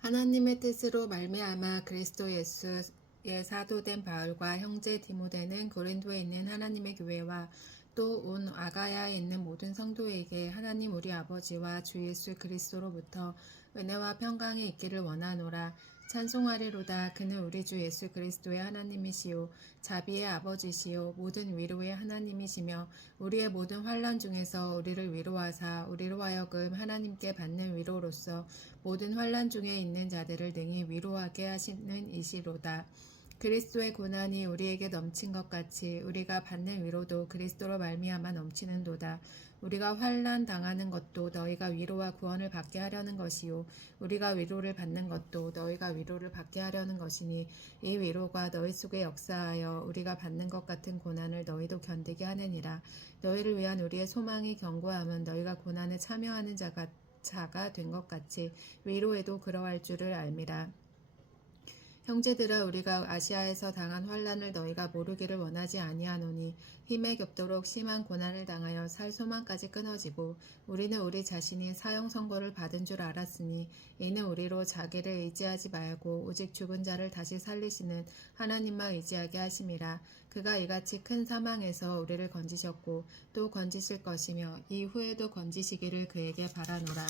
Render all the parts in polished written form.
하나님의 뜻으로 말미암아 그리스도 예수의 사도된 바울과 형제 디모데는 고린도에 있는 하나님의 교회와 또 온 아가야에 있는 모든 성도에게 하나님 우리 아버지와 주 예수 그리스도로부터 은혜와 평강이 있기를 원하노라. 찬송하리로다. 그는 우리 주 예수 그리스도의 하나님이시요 자비의 아버지시요 모든 위로의 하나님이시며 우리의 모든 환난 중에서 우리를 위로하사 우리로 하여금 하나님께 받는 위로로서 모든 환난 중에 있는 자들을 능히 위로하게 하시는 이시로다. 그리스도의 고난이 우리에게 넘친 것 같이 우리가 받는 위로도 그리스도로 말미암아 넘치는도다. 우리가 환난 당하는 것도 너희가 위로와 구원을 받게 하려는 것이요 우리가 위로를 받는 것도 너희가 위로를 받게 하려는 것이니 이 위로가 너희 속에 역사하여 우리가 받는 것 같은 고난을 너희도 견디게 하느니라. 너희를 위한 우리의 소망이 견고함은 너희가 고난에 참여하는 자가 된 것 같이 위로에도 그러할 줄을 알미라. 형제들아 우리가 아시아에서 당한 환난을 너희가 모르기를 원하지 아니하노니 힘에 겹도록 심한 고난을 당하여 살 소망까지 끊어지고 우리는 우리 자신이 사형 선고를 받은 줄 알았으니 이는 우리로 자기를 의지하지 말고 오직 죽은 자를 다시 살리시는 하나님만 의지하게 하심이라. 그가 이같이 큰 사망에서 우리를 건지셨고 또 건지실 것이며 이후에도 건지시기를 그에게 바라노라.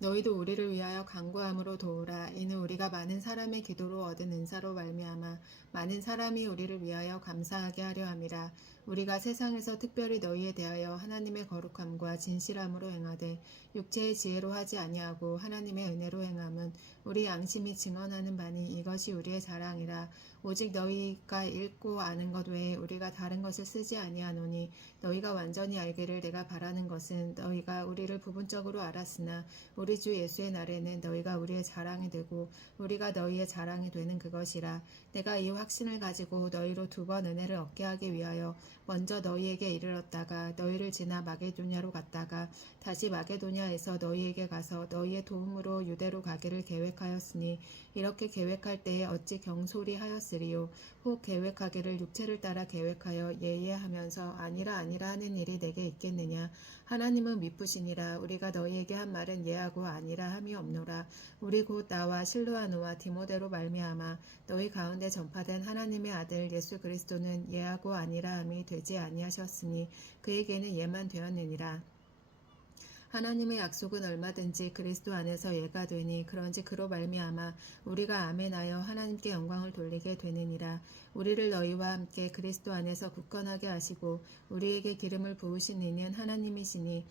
너희도 우리를 위하여 간구함으로 도우라. 이는 우리가 많은 사람의 기도로 얻은 은사로 말미암아 많은 사람이 우리를 위하여 감사하게 하려 함이라. 우리가 세상에서 특별히 너희에 대하여 하나님의 거룩함과 진실함으로 행하되 육체의 지혜로 하지 아니하고 하나님의 은혜로 행함은 우리 양심이 증언하는 바니 이것이 우리의 자랑이라. 오직 너희가 읽고 아는 것 외에 우리가 다른 것을 쓰지 아니하노니 너희가 완전히 알기를 내가 바라는 것은 너희가 우리를 부분적으로 알았으나 우리 주 예수의 날에는 너희가 우리의 자랑이 되고 우리가 너희의 자랑이 되는 그것이라. 내가 이 확신을 가지고 너희로 2번 은혜를 얻게 하기 위하여 먼저 너희에게 이르렀다가 너희를 지나 마게도냐로 갔다가 다시 마게도냐에서 너희에게 가서 너희의 도움으로 유대로 가기를 계획하였으니 이렇게 계획할 때에 어찌 경솔히 하였으리요. 혹 계획하기를 육체를 따라 계획하여 예예하면서 아니라 하는 일이 내게 있겠느냐. 하나님은 미쁘시니라. 우리가 너희에게 한 말은 예하고 아니라 함이 없노라. 우리 곧 나와 실루아노와 디모데로 말미암아 너희 가운데 전파된 하나님의 아들 예수 그리스도는 예하고 아니라 함이 되지 아니하셨으니 그에게는 예만 되었느니라. 하나님의 약속은 얼마든지 그리스도 안에서 예가 되니 그런지 그로 말미암아 우리가 아멘하여 하나님께 영광을 돌리게 되느니라. 우리를 너희와 함께 그리스도 안에서 굳건하게 하시고 우리에게 기름을 부으신 이는 하나님이시니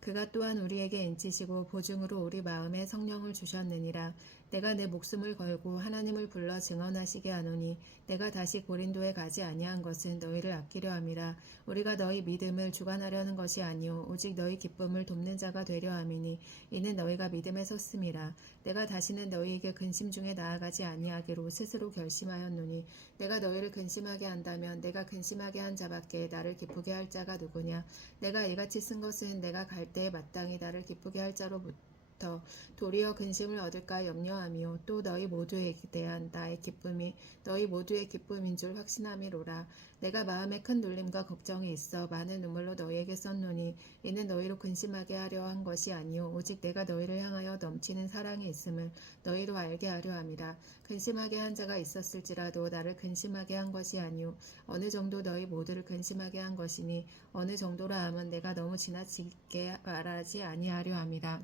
그가 또한 우리에게 인치시고 보증으로 우리 마음에 성령을 주셨느니라. 내가 내 목숨을 걸고 하나님을 불러 증언하시게 하노니 내가 다시 고린도에 가지 아니한 것은 너희를 아끼려 함이라. 우리가 너희 믿음을 주관하려는 것이 아니요 오직 너희 기쁨을 돕는 자가 되려 함이니 이는 너희가 믿음에 섰음이라. 내가 다시는 너희에게 근심 중에 나아가지 아니하기로 스스로 결심하였노니 내가 너희를 근심하게 한다면 내가 근심하게 한 자밖에 나를 기쁘게 할 자가 누구냐. 내가 이같이 쓴 것은 내가 갈 때에 마땅히 나를 기쁘게 할 자로부터 도리어 근심을 얻을까 염려하며 또 너희 모두에 대한 나의 기쁨이 너희 모두의 기쁨인 줄 확신함이로라. 내가 마음에 큰 눌림과 걱정이 있어 많은 눈물로 너희에게 썼노니 이는 너희로 근심하게 하려 한 것이 아니요 오직 내가 너희를 향하여 넘치는 사랑이 있음을 너희로 알게 하려 함이라. 근심하게 한 자가 있었을지라도 나를 근심하게 한 것이 아니요 어느 정도 너희 모두를 근심하게 한 것이니 어느 정도라 함은 내가 너무 지나치게 말하지 아니하려 함이라.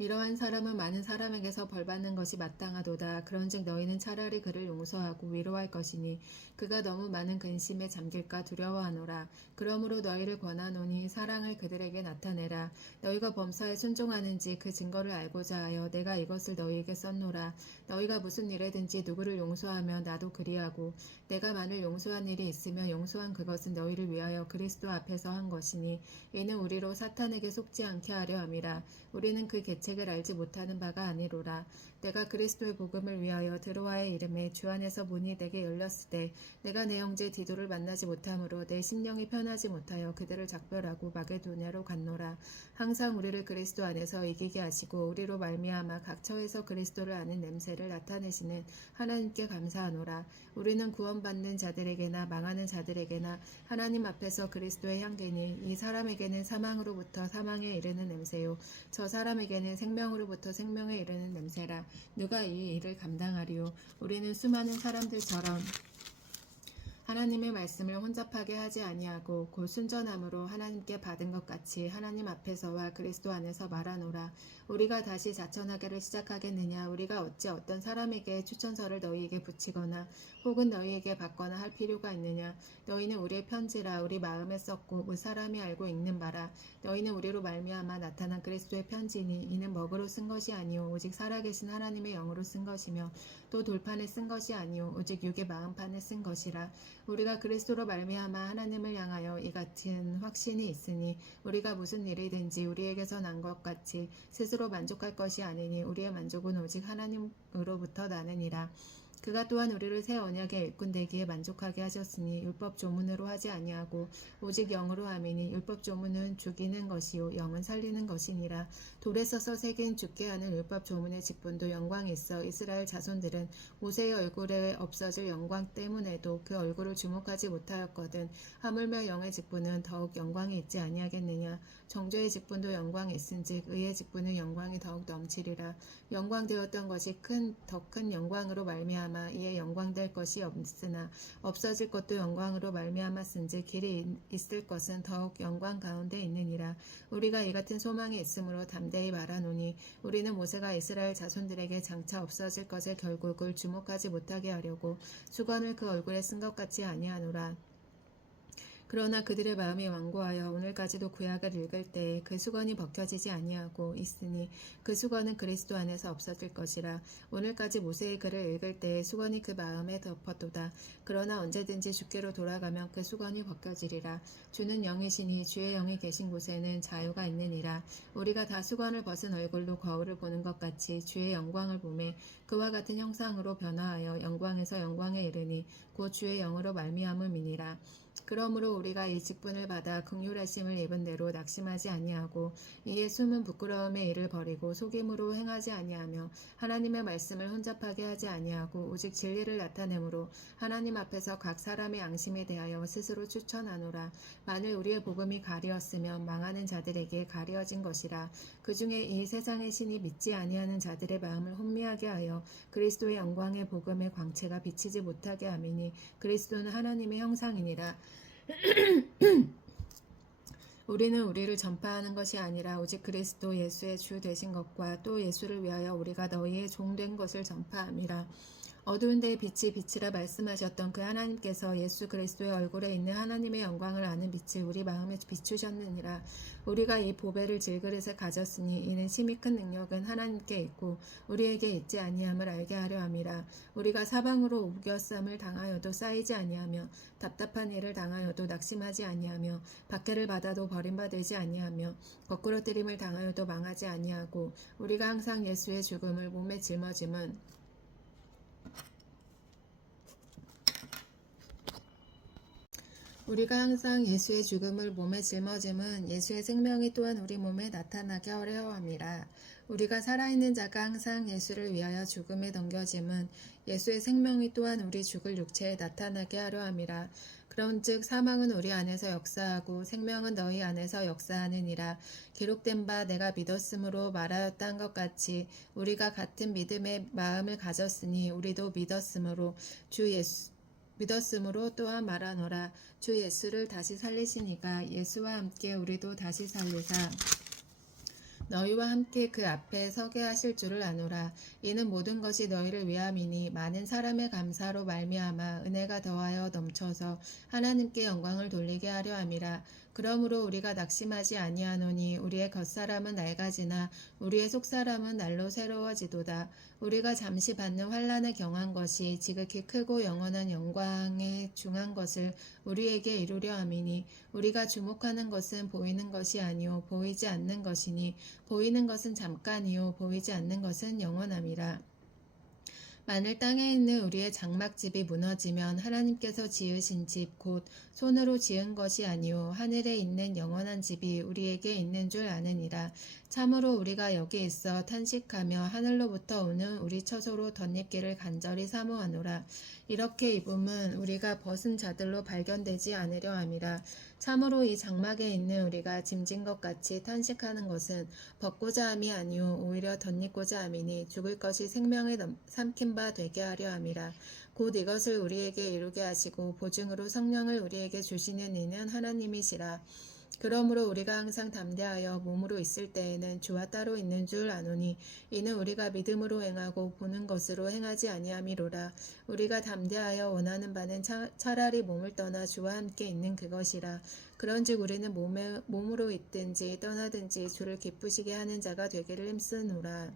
이러한 사람은 많은 사람에게서 벌받는 것이 마땅하도다. 그런즉 너희는 차라리 그를 용서하고 위로할 것이니 그가 너무 많은 근심에 잠길까 두려워하노라. 그러므로 너희를 권하노니 사랑을 그들에게 나타내라. 너희가 범사에 순종하는지 그 증거를 알고자 하여 내가 이것을 너희에게 썼노라. 너희가 무슨 일에든지 누구를 용서하면 나도 그리하고 내가 만일 용서한 일이 있으면 용서한 그것은 너희를 위하여 그리스도 앞에서 한 것이니 이는 우리로 사탄에게 속지 않게 하려 함이라. 우리는 그 계책을 알지 못하는 바가 아니로라. 내가 그리스도의 복음을 위하여 드로아의 이름에 주 안에서 문이 내게 열렸을 때 내가 내 형제 디도를 만나지 못하므로 내 심령이 편하지 못하여 그들을 작별하고 마게도냐로 갔노라. 항상 우리를 그리스도 안에서 이기게 하시고 우리로 말미암아 각 처에서 그리스도를 아는 냄새를 나타내시는 하나님께 감사하노라. 우리는 구원받는 자들에게나 망하는 자들에게나 하나님 앞에서 그리스도의 향기니 이 사람에게는 사망으로부터 사망에 이르는 냄새요 저 사람에게는 생명으로부터 생명에 이르는 냄새라. 누가 이 일을 감당하리요? 우리는 수많은 사람들처럼 하나님의 말씀을 혼잡하게 하지 아니하고 곧 순전함으로 하나님께 받은 것 같이 하나님 앞에서와 그리스도 안에서 말하노라. 우리가 다시 자천하기를 시작하겠느냐? 우리가 어찌 어떤 사람에게 추천서를 너희에게 붙이거나 혹은 너희에게 받거나 할 필요가 있느냐? 너희는 우리의 편지라 우리 마음에 썼고 무 사람이 알고 읽는 바라. 너희는 우리로 말미암아 나타난 그리스도의 편지니 이는 먹으로 쓴 것이 아니요 오직 살아계신 하나님의 영으로 쓴 것이며 또 돌판에 쓴 것이 아니요 오직 육의 마음판에 쓴 것이라. 우리가 그리스도로 말미암아 하나님을 향하여 이 같은 확신이 있으니 우리가 무슨 일이든지 우리에게서 난 것 같이 스스로 만족할 것이 아니니 우리의 만족은 오직 하나님으로부터 나느니라. 그가 또한 우리를 새 언약의 일꾼 되기에 만족하게 하셨으니 율법 조문으로 하지 아니하고 오직 영으로 함이니 율법 조문은 죽이는 것이요 영은 살리는 것이니라. 돌에 써서 새긴 죽게 하는 율법 조문의 직분도 영광이 있어 이스라엘 자손들은 모세의 얼굴에 없어질 영광 때문에도 그 얼굴을 주목하지 못하였거든. 하물며 영의 직분은 더욱 영광이 있지 아니하겠느냐. 정죄의 직분도 영광이 있은즉 의의 직분은 영광이 더욱 넘치리라. 영광되었던 것이 더 큰 영광으로 말미암아 이에 영광될 것이 없으나 없어질 것도 영광으로 말미암았은즉 길이 있을 것은 더욱 영광 가운데 있느니라. 우리가 이 같은 소망이 있으므로 담대히 말하노니 우리는 모세가 이스라엘 자손들에게 장차 없어질 것의 결국을 주목하지 못하게 하려고 수건을 그 얼굴에 쓴 것 같이 아니하노라. 그러나 그들의 마음이 완고하여 오늘까지도 구약을 읽을 때에 그 수건이 벗겨지지 아니하고 있으니 그 수건은 그리스도 안에서 없어질 것이라. 오늘까지 모세의 글을 읽을 때에 수건이 그 마음에 덮었도다. 그러나 언제든지 주께로 돌아가면 그 수건이 벗겨지리라. 주는 영이시니 주의 영이 계신 곳에는 자유가 있느니라. 우리가 다 수건을 벗은 얼굴로 거울을 보는 것 같이 주의 영광을 보매 그와 같은 형상으로 변화하여 영광에서 영광에 이르니 곧 주의 영으로 말미암음이니라. 그러므로 우리가 이 직분을 받아 긍휼하심을 입은 대로 낙심하지 아니하고 이에 숨은 부끄러움의 일을 버리고 속임으로 행하지 아니하며 하나님의 말씀을 혼잡하게 하지 아니하고 오직 진리를 나타내므로 하나님 앞에서 각 사람의 양심에 대하여 스스로 추천하노라. 만일 우리의 복음이 가리었으면 망하는 자들에게 가리어진 것이라. 그 중에 이 세상의 신이 믿지 아니하는 자들의 마음을 혼미하게 하여 그리스도의 영광의 복음의 광채가 비치지 못하게 함이니 그리스도는 하나님의 형상이니라. 우리는 우리를 전파하는 것이 아니라 오직 그리스도 예수의 주 되신 것과 또 예수를 위하여 우리가 너희의 종 된 것을 전파함이라. 어두운 데에 빛이 빛이라 말씀하셨던 그 하나님께서 예수 그리스도의 얼굴에 있는 하나님의 영광을 아는 빛을 우리 마음에 비추셨느니라. 우리가 이 보배를 질그릇에 가졌으니 이는 심히 큰 능력은 하나님께 있고 우리에게 있지 아니함을 알게 하려 함이라. 우리가 사방으로 우겨쌈을 당하여도 쌓이지 아니하며 답답한 일을 당하여도 낙심하지 아니하며 박해를 받아도 버림받지 아니하며 거꾸러뜨림을 당하여도 망하지 아니하고 우리가 항상 예수의 죽음을 몸에 짊어짐은 우리가 항상 예수의 죽음을 몸에 짊어짐은 예수의 생명이 또한 우리 몸에 나타나게 하려 함이라. 우리가 살아있는 자가 항상 예수를 위하여 죽음에 넘겨짐은 예수의 생명이 또한 우리 죽을 육체에 나타나게 하려 함이라. 그런즉 사망은 우리 안에서 역사하고 생명은 너희 안에서 역사하느니라. 기록된 바 내가 믿었으므로 말하였다 한 것 같이 우리가 같은 믿음의 마음을 가졌으니 우리도 믿었으므로 또한 말하노라. 주 예수를 다시 살리시니가 예수와 함께 우리도 다시 살리사 너희와 함께 그 앞에 서게 하실 줄을 아노라. 이는 모든 것이 너희를 위함이니 많은 사람의 감사로 말미암아 은혜가 더하여 넘쳐서 하나님께 영광을 돌리게 하려 함이라. 그러므로 우리가 낙심하지 아니하노니 우리의 겉사람은 낡아지나 우리의 속사람은 날로 새로워지도다. 우리가 잠시 받는 환난에 경한 것이 지극히 크고 영원한 영광에 중한 것을 우리에게 이루려 함이니 우리가 주목하는 것은 보이는 것이 아니요 보이지 않는 것이니 보이는 것은 잠깐이요 보이지 않는 것은 영원함이라. 만일 땅에 있는 우리의 장막집이 무너지면 하나님께서 지으신 집 곧 손으로 지은 것이 아니요 하늘에 있는 영원한 집이 우리에게 있는 줄 아느니라. 참으로 우리가 여기 있어 탄식하며 하늘로부터 오는 우리 처소로 덧입기를 간절히 사모하노라. 이렇게 입음은 우리가 벗은 자들로 발견되지 않으려 함이라. 참으로 이 장막에 있는 우리가 짐진 것 같이 탄식하는 것은 벗고자 함이 아니요 오히려 덧입고자 함이니 죽을 것이 생명을 삼킨 바 되게 하려 함이라. 곧 이것을 우리에게 이루게 하시고 보증으로 성령을 우리에게 주시는 이는 하나님이시라. 그러므로 우리가 항상 담대하여 몸으로 있을 때에는 주와 따로 있는 줄 아노니 이는 우리가 믿음으로 행하고 보는 것으로 행하지 아니함이로라. 우리가 담대하여 원하는 바는 차라리 몸을 떠나 주와 함께 있는 그것이라. 그런즉 우리는 몸으로 있든지 떠나든지 주를 기쁘시게 하는 자가 되기를 힘쓰노라.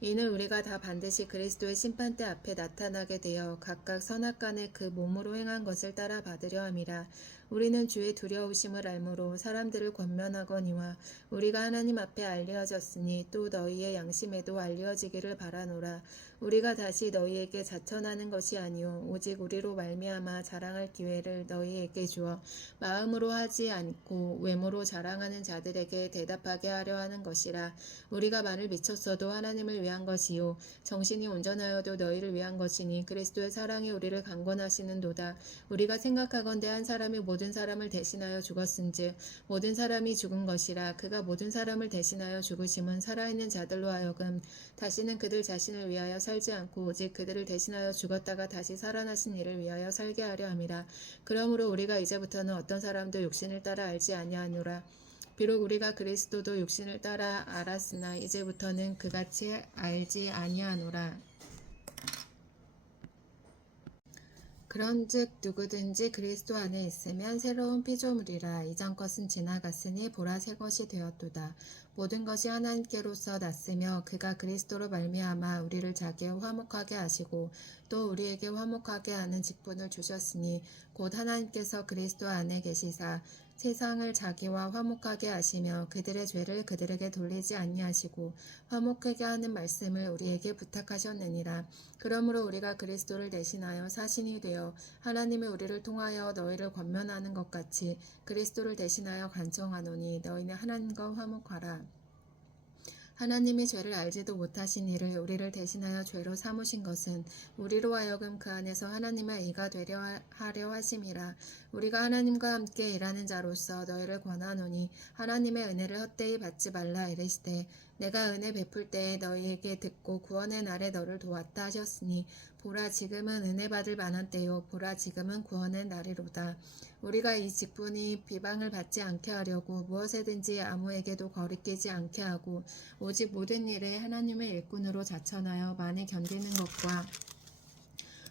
이는 우리가 다 반드시 그리스도의 심판대 앞에 나타나게 되어 각각 선악간에 그 몸으로 행한 것을 따라 받으려 함이라. 우리는 주의 두려우심을 알므로 사람들을 권면하거니와 우리가 하나님 앞에 알려졌으니 또 너희의 양심에도 알려지기를 바라노라. 우리가 다시 너희에게 자천하는 것이 아니요 오직 우리로 말미암아 자랑할 기회를 너희에게 주어 마음으로 하지 않고 외모로 자랑하는 자들에게 대답하게 하려 하는 것이라. 우리가 말을 미쳤어도 하나님을 위한 것이요 정신이 온전하여도 너희를 위한 것이니 그리스도의 사랑이 우리를 강권하시는도다. 우리가 생각하건대 한 사람이 모든 사람을 대신하여 죽었은즉 모든 사람이 죽은 것이라. 그가 모든 사람을 대신하여 죽으심은 살아있는 자들로 하여금 다시는 그들 자신을 위하여 살지 않고 오직 그들을 대신하여 죽었다가 다시 살아나신 이를 위하여 살게 하려 함이라. 그러므로 우리가 이제부터는 어떤 사람도 육신을 따라 알지 아니하노라. 비록 우리가 그리스도도 육신을 따라 알았으나 이제부터는 그같이 알지 아니하노라. 그런즉 누구든지 그리스도 안에 있으면 새로운 피조물이라. 이전 것은 지나갔으니 보라 새 것이 되었도다. 모든 것이 하나님께로서 났으며 그가 그리스도로 말미암아 우리를 자기의 화목하게 하시고 또 우리에게 화목하게 하는 직분을 주셨으니 곧 하나님께서 그리스도 안에 계시사 세상을 자기와 화목하게 하시며 그들의 죄를 그들에게 돌리지 아니하시고 화목하게 하는 말씀을 우리에게 부탁하셨느니라. 그러므로 우리가 그리스도를 대신하여 사신이 되어 하나님의 우리를 통하여 너희를 권면하는 것 같이 그리스도를 대신하여 간청하노니 너희는 하나님과 화목하라. 하나님이 죄를 알지도 못하신 이를 우리를 대신하여 죄로 삼으신 것은 우리로 하여금 그 안에서 하나님의 의가 되려 하려 하심이라. 우리가 하나님과 함께 일하는 자로서 너희를 권하노니 하나님의 은혜를 헛되이 받지 말라 이르시되 내가 은혜 베풀 때에 너희에게 듣고 구원의 날에 너를 도왔다 하셨으니 보라 지금은 은혜 받을 만한 때요 보라 지금은 구원의 날이로다. 우리가 이 직분이 비방을 받지 않게 하려고 무엇에든지 아무에게도 거리끼지 않게 하고 오직 모든 일에 하나님의 일꾼으로 자천하여 많이 견디는 것과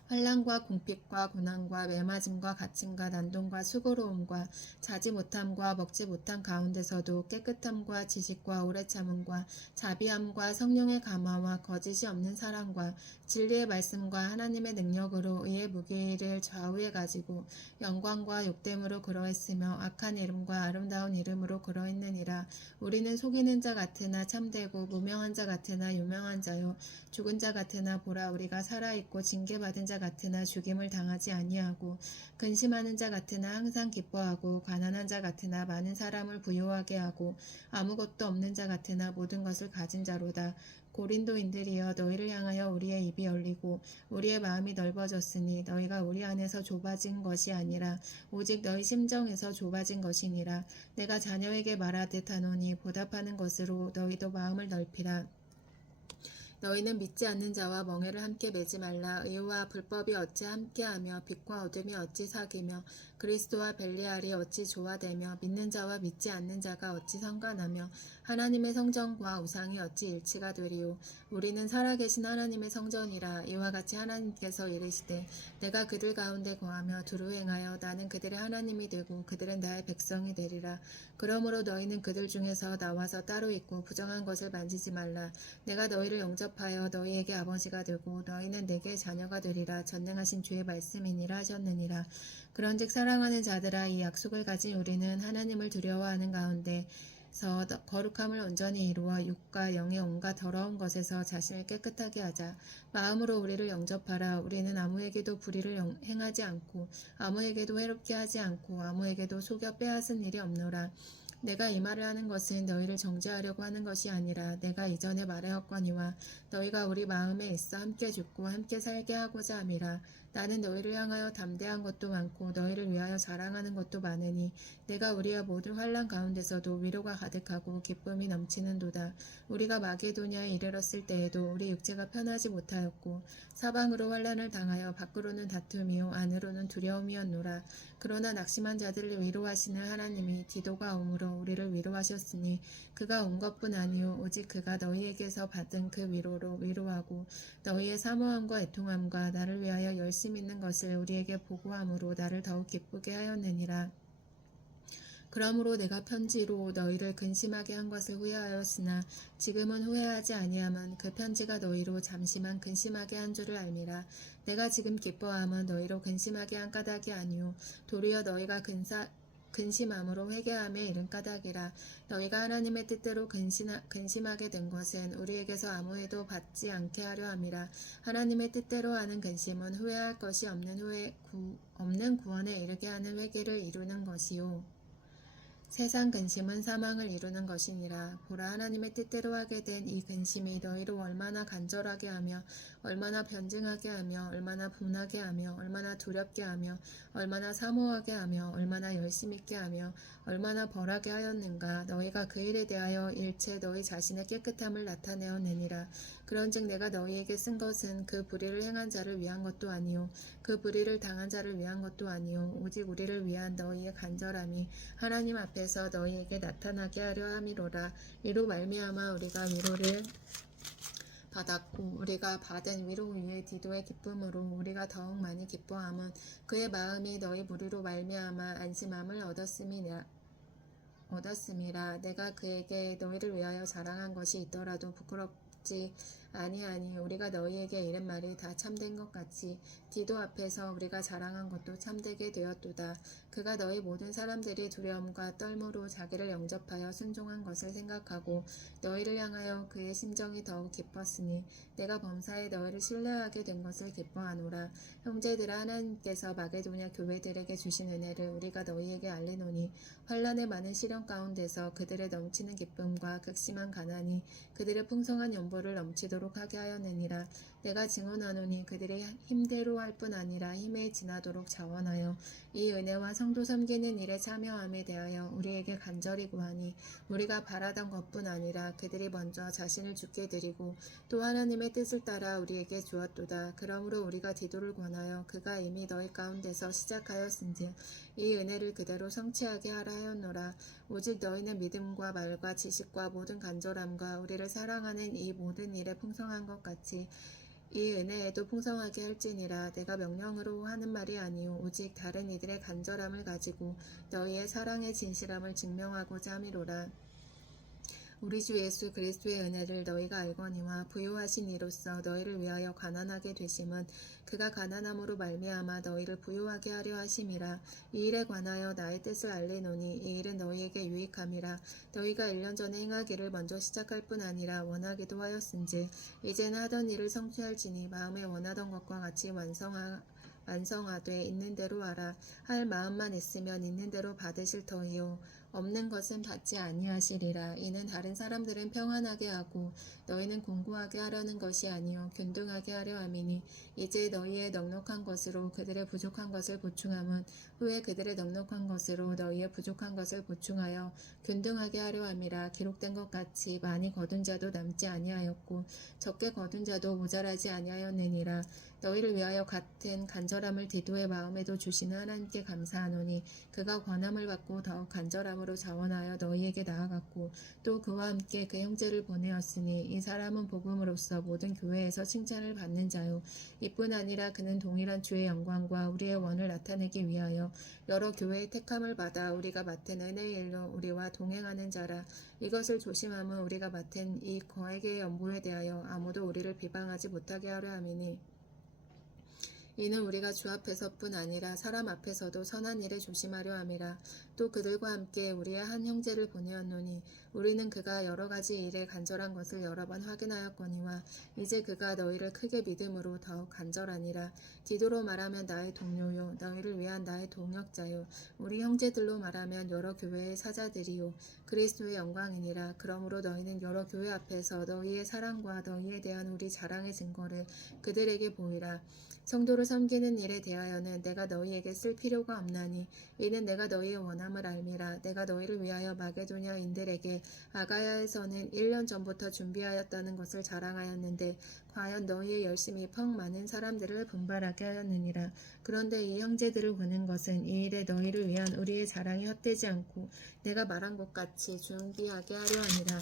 환난과 궁핍과 고난과 매맞음과 갇힘과 난동과 수고로움과 자지 못함과 먹지 못함 가운데서도 깨끗함과 지식과 오래 참음과 자비함과 성령의 감화와 거짓이 없는 사랑과 진리의 말씀과 하나님의 능력으로 의의 무기를 좌우에 가지고 영광과 욕됨으로 그러했으며 악한 이름과 아름다운 이름으로 그러했느니라. 우리는 속이는 자 같으나 참되고 무명한 자 같으나 유명한 자요 죽은 자 같으나 보라 우리가 살아있고 징계받은 자 같으나 죽임을 당하지 아니하고 근심하는 자 같으나 항상 기뻐하고 가난한 자 같으나 많은 사람을 부요하게 하고 아무것도 없는 자 같으나 모든 것을 가진 자로다. 고린도인들이여 너희를 향하여 우리의 입이 열리고 우리의 마음이 넓어졌으니 너희가 우리 안에서 좁아진 것이 아니라 오직 너희 심정에서 좁아진 것이니라. 내가 자녀에게 말하듯 하노니 보답하는 것으로 너희도 마음을 넓히라. 너희는 믿지 않는 자와 멍에를 함께 매지 말라. 의와 불법이 어찌 함께하며 빛과 어둠이 어찌 사귀며 그리스도와 벨리알이 어찌 조화되며 믿는 자와 믿지 않는 자가 어찌 상관하며 하나님의 성전과 우상이 어찌 일치가 되리요. 우리는 살아계신 하나님의 성전이라. 이와 같이 하나님께서 이르시되 내가 그들 가운데 거하며 두루 행하여 나는 그들의 하나님이 되고 그들은 나의 백성이 되리라. 그러므로 너희는 그들 중에서 나와서 따로 있고 부정한 것을 만지지 말라. 내가 너희를 영접하여 너희에게 아버지가 되고 너희는 내게 자녀가 되리라. 전능하신 주의 말씀이니라 하셨느니라. 그런즉 사랑하는 자들아 이 약속을 가진 우리는 하나님을 두려워하는 가운데 서 거룩함을 온전히 이루어 육과 영의 온갖 더러운 것에서 자신을 깨끗하게 하자. 마음으로 우리를 영접하라. 우리는 아무에게도 불의를 행하지 않고 아무에게도 해롭게 하지 않고 아무에게도 속여 빼앗은 일이 없노라. 내가 이 말을 하는 것은 너희를 정죄하려고 하는 것이 아니라 내가 이전에 말하였거니와 너희가 우리 마음에 있어 함께 죽고 함께 살게 하고자 함이라. 나는 너희를 향하여 담대한 것도 많고 너희를 위하여 자랑하는 것도 많으니 내가 우리의 모든 환난 가운데서도 위로가 가득하고 기쁨이 넘치는도다. 우리가 마게도냐에 이르렀을 때에도 우리 육체가 편하지 못하였고 사방으로 환난을 당하여 밖으로는 다툼이요 안으로는 두려움이었노라. 그러나 낙심한 자들을 위로하시는 하나님이 디도가 오므로 우리를 위로하셨으니 그가 온 것뿐 아니요 오직 그가 너희에게서 받은 그 위로로 위로하고 너희의 사모함과 애통함과 나를 위하여 열심 있는 것을 우리에게 보고함으로 나를 더욱 기쁘게 하였느니라. 그러므로 내가 편지로 너희를 근심하게 한 것을 후회하였으나 지금은 후회하지 아니함은 그 편지가 너희로 잠시만 근심하게 한 줄을 알미라. 내가 지금 기뻐함은 너희로 근심하게 한 까닭이 아니요 도리어 너희가 근심함으로 회개함에 이른 까닭이라. 너희가 하나님의 뜻대로 근심하게 된 것은 우리에게서 아무 해도 받지 않게 하려 함이라. 하나님의 뜻대로 하는 근심은 후회할 것이 없는 구원에 이르게 하는 회개를 이루는 것이요 세상 근심은 사망을 이루는 것이니라. 보라, 하나님의 뜻대로 하게 된 이 근심이 너희로 얼마나 간절하게 하며 얼마나 변증하게 하며 얼마나 분하게 하며 얼마나 두렵게 하며 얼마나 사모하게 하며 얼마나 열심 있게 하며 얼마나 벌하게 하였는가. 너희가 그 일에 대하여 일체 너희 자신의 깨끗함을 나타내었느니라. 그런즉 내가 너희에게 쓴 것은 그 불의를 행한 자를 위한 것도 아니요 그 불의를 당한 자를 위한 것도 아니요 오직 우리를 위한 너희의 간절함이 하나님 앞에서 너희에게 나타나게 하려 함이로라. 이로 말미암아 우리가 위로를 받았고 우리가 받은 위로 위에 디도의 기쁨으로 우리가 더욱 많이 기뻐함은 그의 마음이 너희 무리로 말미암아 안심함을 얻었음이라. 내가 그에게 너희를 위하여 자랑한 것이 있더라도 부끄럽지 아니하니 우리가 너희에게 이른 말이 다 참된 것 같이 디도 앞에서 우리가 자랑한 것도 참되게 되었도다. 그가 너희 모든 사람들이 두려움과 떨므로 자기를 영접하여 순종한 것을 생각하고 너희를 향하여 그의 심정이 더욱 기뻤으니 내가 범사에 너희를 신뢰하게 된 것을 기뻐하노라. 형제들아, 하나님께서 마게도냐 교회들에게 주신 은혜를 우리가 너희에게 알리노니 환난의 많은 시련 가운데서 그들의 넘치는 기쁨과 극심한 가난이 그들의 풍성한 연보를 넘치도록 하게 하였느니라. 내가 증언하노니 그들이 힘대로 할 뿐 아니라 힘에 지나도록 자원하여 이 은혜와 성도 섬기는 일에 참여함에 대하여 우리에게 간절히 구하니 우리가 바라던 것뿐 아니라 그들이 먼저 자신을 주께 드리고 또 하나님의 뜻을 따라 우리에게 주었도다. 그러므로 우리가 디도를 권하여 그가 이미 너희 가운데서 시작하였은즉 이 은혜를 그대로 성취하게 하라 하였노라. 오직 너희는 믿음과 말과 지식과 모든 간절함과 우리를 사랑하는 이 모든 일에 풍성한 것 같이 이 은혜에도 풍성하게 할지니라. 내가 명령으로 하는 말이 아니요 오직 다른 이들의 간절함을 가지고 너희의 사랑의 진실함을 증명하고자 함이로라. 우리 주 예수 그리스도의 은혜를 너희가 알거니와 부요하신 이로써 너희를 위하여 가난하게 되심은 그가 가난함으로 말미암아 너희를 부요하게 하려 하심이라. 이 일에 관하여 나의 뜻을 알리노니 이 일은 너희에게 유익함이라. 너희가 1년 전에 행하기를 먼저 시작할 뿐 아니라 원하기도 하였은즉 이제는 하던 일을 성취할지니 마음에 원하던 것과 같이 완성하되 있는 대로 하라. 할 마음만 있으면 있는 대로 받으실 터이요 없는 것은 받지 아니하시리라. 이는 다른 사람들은 평안하게 하고 너희는 공고하게 하려는 것이 아니요 균등하게 하려 함이니 이제 너희의 넉넉한 것으로 그들의 부족한 것을 보충함은 후에 그들의 넉넉한 것으로 너희의 부족한 것을 보충하여 균등하게 하려 함이라. 기록된 것 같이 많이 거둔 자도 남지 아니하였고 적게 거둔 자도 모자라지 아니하였느니라. 너희를 위하여 같은 간절함을 디도의 마음에도 주시는 하나님께 감사하노니 그가 권함을 받고 더욱 간절함으로 자원하여 너희에게 나아갔고 또 그와 함께 그 형제를 보내었으니 이 사람은 복음으로써 모든 교회에서 칭찬을 받는 자요 이뿐 아니라 그는 동일한 주의 영광과 우리의 원을 나타내기 위하여 여러 교회의 택함을 받아 우리가 맡은 은혜의 일로 우리와 동행하는 자라. 이것을 조심함은 우리가 맡은 이 거액의 연보에 대하여 아무도 우리를 비방하지 못하게 하려 함이니 이는 우리가 주 앞에서뿐 아니라 사람 앞에서도 선한 일에 조심하려 함이라. 또 그들과 함께 우리의 한 형제를 보내었노니 우리는 그가 여러 가지 일에 간절한 것을 여러 번 확인하였거니와 이제 그가 너희를 크게 믿음으로 더욱 간절하니라. 디도로 말하면 나의 동료요 너희를 위한 나의 동역자요 우리 형제들로 말하면 여러 교회의 사자들이요 그리스도의 영광이니라. 그러므로 너희는 여러 교회 앞에서 너희의 사랑과 너희에 대한 우리 자랑의 증거를 그들에게 보이라. 성도를 섬기는 일에 대하여는 내가 너희에게 쓸 필요가 없나니 이는 내가 너희의 원함을 알미라. 내가 너희를 위하여 마게도냐인들에게 아가야에서는 1년 전부터 준비하였다는 것을 자랑하였는데 과연 너희의 열심이 펑 많은 사람들을 분발하게 하였느니라. 그런데 이 형제들을 보는 것은 이 일에 너희를 위한 우리의 자랑이 헛되지 않고 내가 말한 것 같이 준비하게 하려 함이라.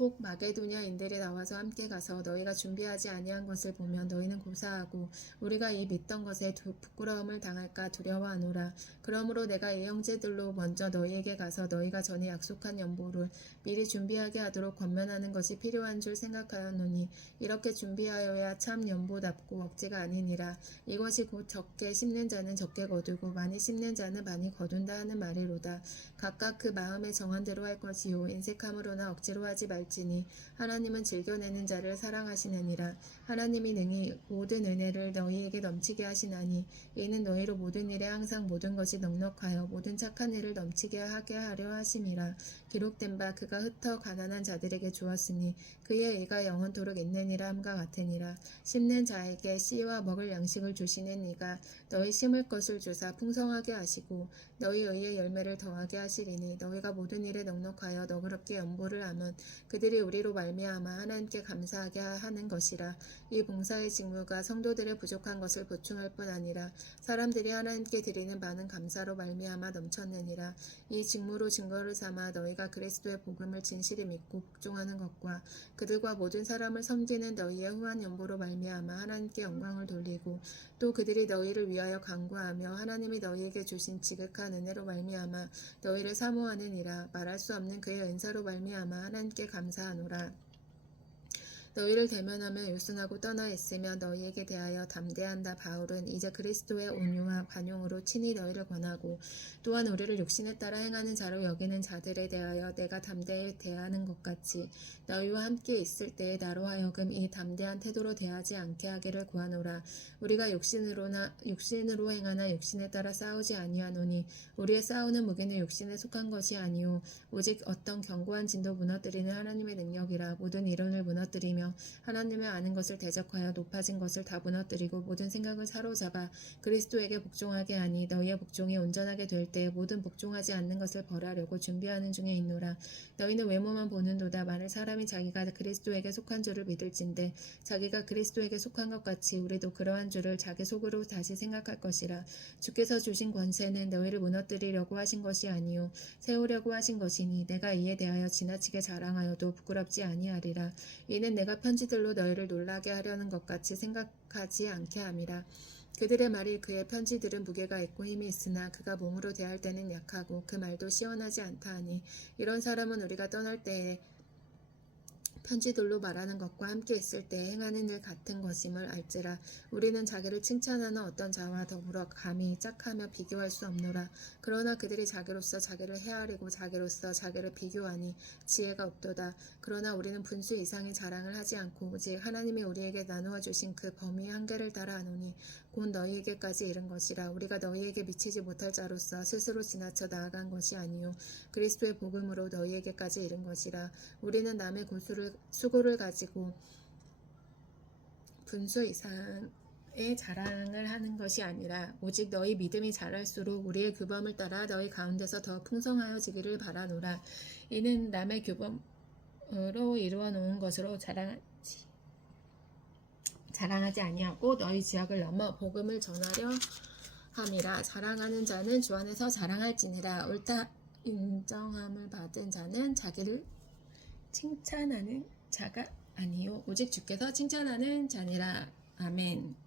혹 마게도냐인들이 나와서 함께 가서 너희가 준비하지 아니한 것을 보면 너희는 고사하고 우리가 이 믿던 것에 부끄러움을 당할까 두려워하노라. 그러므로 내가 이 형제들로 먼저 너희에게 가서 너희가 전에 약속한 연보를 미리 준비하게 하도록 권면하는 것이 필요한 줄 생각하였노니 이렇게 준비하여야 참 연보답고 억지가 아니니라. 이것이 곧 적게 심는 자는 적게 거두고 많이 심는 자는 많이 거둔다 하는 말이로다. 각각 그 마음에 정한 대로 할 것이요 인색함으로나 억지로 하지 말지니 하나님은 즐겨내는 자를 사랑하시느니라. 하나님이 능히 모든 은혜를 너희에게 넘치게 하시나니 이는 너희로 모든 일에 항상 모든 것이 넉넉하여 모든 착한 일을 넘치게 하게 하려 하심이라. 기록된 바 그가 흩어 가난한 자들에게 주었으니 그의 의가 영원토록 있느니라 함과 같으니라. 심는 자에게 씨와 먹을 양식을 주시는 이가 너희 심을 것을 주사 풍성하게 하시고 너희 의의 열매를 더하게 하시리니 너희가 모든 일에 넉넉하여 너그럽게 연보를 하면 그들이 우리로 말미암아 하나님께 감사하게 하는 것이라. 이 봉사의 직무가 성도들의 부족한 것을 보충할 뿐 아니라 사람들이 하나님께 드리는 많은 감사로 말미암아 넘쳤느니라. 이 직무로 증거를 삼아 너희가 그리스도의 복음을 진실히 믿고 복종하는 것과 그들과 모든 사람을 섬기는 너희의 후한 연보로 말미암아 하나님께 영광을 돌리고 또 그들이 너희를 위하여 간구하며 하나님이 너희에게 주신 지극한 은혜로 말미암아 너희를 사모하느니라. 말할 수 없는 그의 은사로 말미암아 하나님께 감사하노라. 너희를 대면하며 일순하고 떠나 있으며 너희에게 대하여 담대한다. 바울은 이제 그리스도의 온유와 관용으로 친히 너희를 권하고 또한 우리를 육신에 따라 행하는 자로 여기는 자들에 대하여 내가 담대히 대하는 것 같이 너희와 함께 있을 때에 나로 하여금 이 담대한 태도로 대하지 않게 하기를 구하노라. 우리가 육신으로 행하나 육신에 따라 싸우지 아니하노니 우리의 싸우는 무기는 육신에 속한 것이 아니오 오직 어떤 견고한 진도 무너뜨리는 하나님의 능력이라. 모든 이론을 무너뜨리며 하나님의 아는 것을 대적하여 높아진 것을 다 무너뜨리고 모든 생각을 사로잡아 그리스도에게 복종하게 하니 너희의 복종이 온전하게 될 때에 모든 복종하지 않는 것을 벌하려고 준비하는 중에 있노라. 너희는 외모만 보는도다. 만일 사람이 자기가 그리스도에게 속한 줄을 믿을진대 자기가 그리스도에게 속한 것 같이 우리도 그러한 줄을 자기 속으로 다시 생각할 것이라. 주께서 주신 권세는 너희를 무너뜨리려고 하신 것이 아니요 세우려고 하신 것이니 내가 이에 대하여 지나치게 자랑하여도 부끄럽지 아니하리라. 이는 내가 편지들로 너희를 놀라게 하려는 것 같이 생각하지 않게 함이라. 그들의 말이 그의 편지들은 무게가 있고 힘이 있으나 그가 몸으로 대할 때는 약하고 그 말도 시원하지 않다 하니 이런 사람은 우리가 떠날 때에 편지들로 말하는 것과 함께 있을 때 행하는 일 같은 것임을 알지라. 우리는 자기를 칭찬하는 어떤 자와 더불어 감히 짝하며 비교할 수 없노라. 그러나 그들이 자기로서 자기를 헤아리고 자기로서 자기를 비교하니 지혜가 없도다. 그러나 우리는 분수 이상의 자랑을 하지 않고 오직 하나님이 우리에게 나누어 주신 그 범위의 한계를 따라 하노니 곧 너희에게까지 이른 것이라. 우리가 너희에게 미치지 못할 자로서 스스로 지나쳐 나아간 것이 아니요 그리스도의 복음으로 너희에게까지 이른 것이라. 우리는 남의 수고를 가지고 분수 이상의 자랑을 하는 것이 아니라 오직 너희 믿음이 자랄수록 우리의 규범을 따라 너희 가운데서 더 풍성하여지기를 바라노라. 이는 남의 규범으로 이루어 놓은 것으로 자랑하지 아니하고 너희 지역을 넘어 복음을 전하려 함이라. 자랑하는 자는 주 안에서 자랑할지니라. 옳다 인정함을 받은 자는 자기를 칭찬하는 자가 아니요 오직 주께서 칭찬하는 자니라. 아멘.